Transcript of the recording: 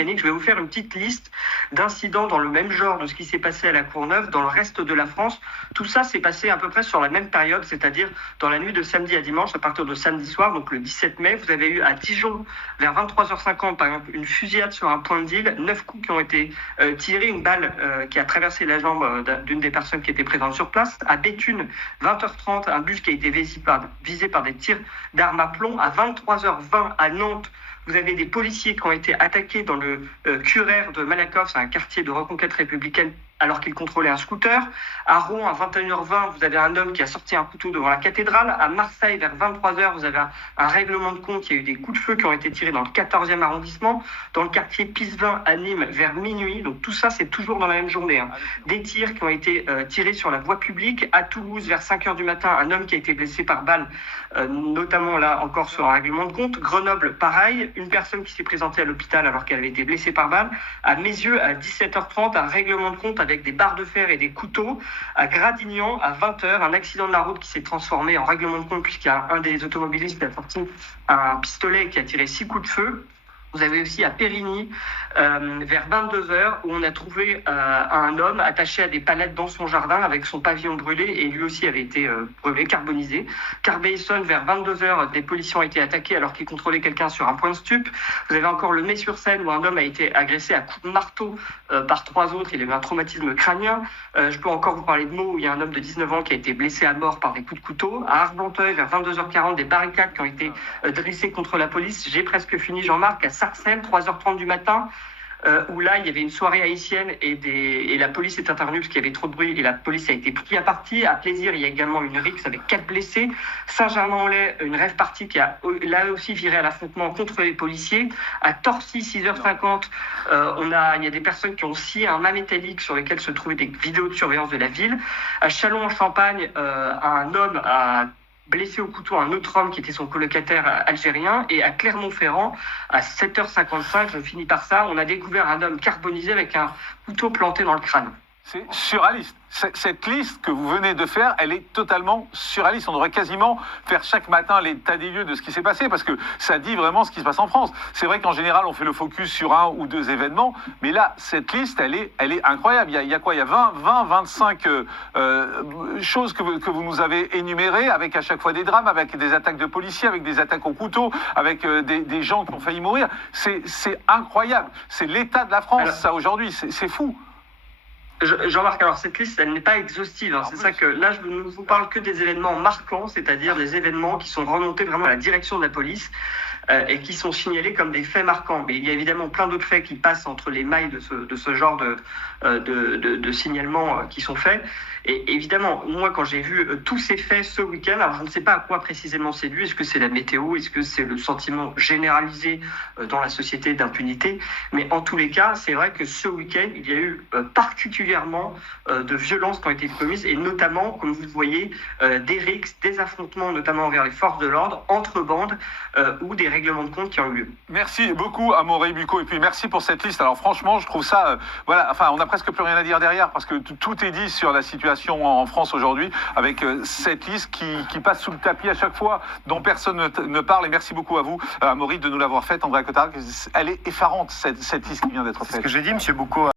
Je vais vous faire une petite liste d'incidents dans le même genre de ce qui s'est passé à la Courneuve dans le reste de la France. Tout ça s'est passé à peu près sur la même période, c'est-à-dire dans la nuit de samedi à dimanche, à partir de samedi soir, donc le 17 mai. Vous avez eu à Dijon, vers 23h50, par exemple, une fusillade sur un point de deal, 9 coups qui ont été tirés, une balle qui a traversé la jambe d'une des personnes qui étaient présentes sur place. À Béthune, 20h30, un bus qui a été visé par des tirs d'armes à plomb. À 23h20, à Nantes, vous avez des policiers qui ont été attaqués dans le Curer de Malakoff, c'est un quartier de reconquête républicaine, alors qu'il contrôlait un scooter. À Rouen, à 21h20, vous avez un homme qui a sorti un couteau devant la cathédrale. À Marseille, vers 23h, vous avez un règlement de compte. Il y a eu des coups de feu qui ont été tirés dans le 14e arrondissement. Dans le quartier Pisevin, à Nîmes, vers minuit. Donc tout ça, c'est toujours dans la même journée. Des tirs qui ont été tirés sur la voie publique. À Toulouse, vers 5h du matin, un homme qui a été blessé par balle, notamment là encore sur un règlement de compte. Grenoble, pareil. Une personne qui s'est présentée à l'hôpital alors qu'elle avait été blessée par balle. À Meyzieux, à 17h30, un règlement de compte avec des barres de fer et des couteaux. À Gradignan, à 20h, un accident de la route qui s'est transformé en règlement de compte puisqu'il y a un des automobilistes qui a sorti un pistolet qui a tiré 6 coups de feu. Vous avez aussi à Périgny, vers 22h, où on a trouvé un homme attaché à des palettes dans son jardin avec son pavillon brûlé, et lui aussi avait été brûlé, carbonisé. Carbeil-Essonnes, vers 22h, des policiers ont été attaqués alors qu'ils contrôlaient quelqu'un sur un point de stup. Vous avez encore le Mets-sur-Seine, où un homme a été agressé à coups de marteau par 3 autres. Il a eu un traumatisme crânien. Je peux encore vous parler de Meaux, où il y a un homme de 19 ans qui a été blessé à mort par des coups de couteau. À Argenteuil, vers 22h40, des barricades qui ont été dressées contre la police. J'ai presque fini, Jean-Marc. À Sarcelles, 3h30 du matin, où là, il y avait une soirée haïtienne et la police est intervenue parce qu'il y avait trop de bruit et la police a été prise à partie. À Plaisir, il y a également une rixe avec 4 blessés. Saint-Germain-en-Laye, une rave party qui a là aussi viré à l'affrontement contre les policiers. À Torcy, 6h50, il y a des personnes qui ont scié un mât métallique sur lequel se trouvaient des vidéos de surveillance de la ville. À Châlons-en-Champagne, un homme a blessé au couteau un autre homme qui était son colocataire algérien. Et à Clermont-Ferrand, à 7h55, je finis par ça, on a découvert un homme carbonisé avec un couteau planté dans le crâne. C'est surréaliste. Cette liste que vous venez de faire, elle est totalement surréaliste. On devrait quasiment faire chaque matin l'état des lieux de ce qui s'est passé, parce que ça dit vraiment ce qui se passe en France. C'est vrai qu'en général, on fait le focus sur 1 ou 2 événements, mais là, cette liste, elle est incroyable. Il y a quoi? Il y a 25 choses que vous nous avez énumérées, avec à chaque fois des drames, avec des attaques de policiers, avec des attaques au couteau, avec des gens qui ont failli mourir. C'est incroyable. C'est l'état de la France, alors, ça, aujourd'hui. C'est fou. Jean-Marc, alors cette liste, elle n'est pas exhaustive. C'est ça que là, je ne vous parle que des événements marquants, c'est-à-dire des événements qui sont remontés vraiment à la direction de la police et qui sont signalés comme des faits marquants. Mais il y a évidemment plein d'autres faits qui passent entre les mailles de ce genre de signalements qui sont faits. Et évidemment, moi, quand j'ai vu tous ces faits ce week-end, alors je ne sais pas à quoi précisément c'est dû. Est-ce que c'est la météo? Est-ce que c'est le sentiment généralisé dans la société d'impunité? Mais en tous les cas, c'est vrai que ce week-end, il y a eu particulièrement de violences qui ont été commises, et notamment, comme vous le voyez, des rixes, des affrontements, notamment envers les forces de l'ordre, entre bandes, ou des règlements de compte qui ont eu lieu. Merci beaucoup, Amaury Bucco, et puis merci pour cette liste. Alors franchement, je trouve ça, on n'a presque plus rien à dire derrière, parce que tout est dit sur la situation en France aujourd'hui, avec cette liste qui passe sous le tapis à chaque fois, dont personne ne parle. Et merci beaucoup à vous, Amaury, de nous l'avoir faite. Andréa Cotard, elle est effarante, cette liste qui vient d'être faite. C'est ce que j'ai dit, M. Bucco.